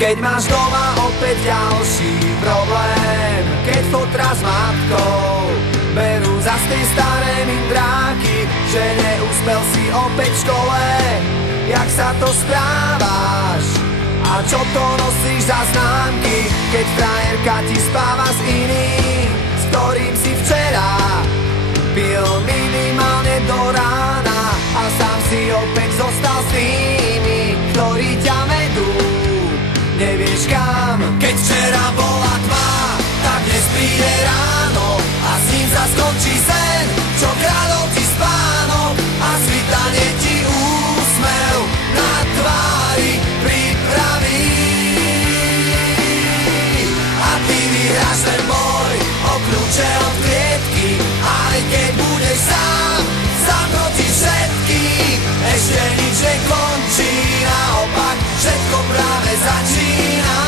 Keď máš doma opäť ďalší problém, keď fotra s matkou berú zas tie staré mindráky, že neúspel si opäť v škole. Jak sa to správaš? A čo to nosíš za známky, keď frajerka ti spáva s iným, s ktorým si včera pil minimálne do rána a sám si opäť zostal s tými, ktorí ťa vedú nevieš kam. Keď včera bola tma, tak dnes príde ráno a s ním sa skončí sen, čo kradol ti spánok a svitanie ti úsmev na tvári pripraví. A ty vyhráš ten boj o kľúče od klietky, aj keď budeš sám proti všetkým. Ešte nič nekončí, naopak všetko práve začína.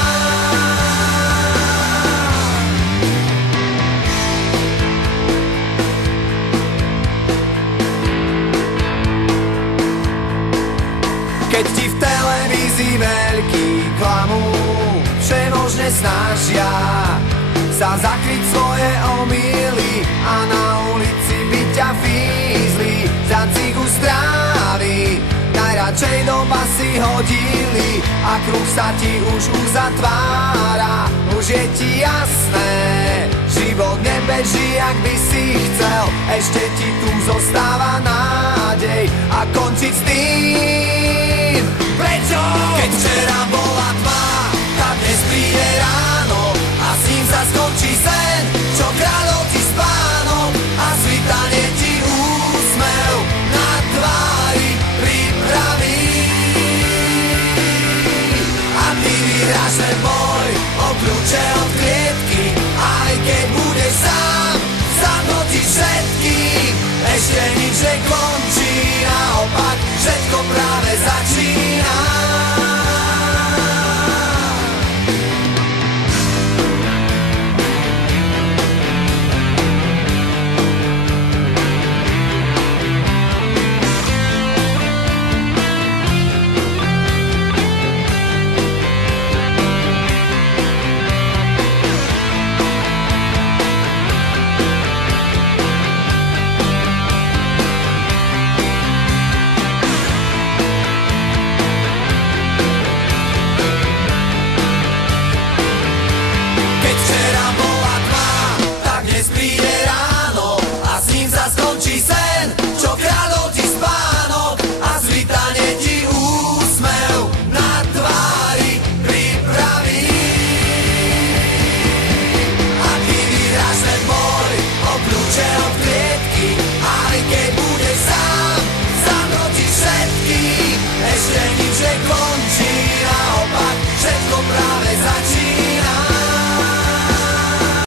Keď ti v televízii veľký klamú, všemožne snažia sa zakryť svoje omýly a na ulici by ťa fízli za cigu strávy. Najradšej do basy hodili a kruh sa ti už uzatvára. Už je ti jasné, život nebeží, jak by si chcel. Ešte ti tu zostáva nádej a končiť s tým. Prečo? Keď včera bola tma, tak dnes príde ráno a s ním sa skončí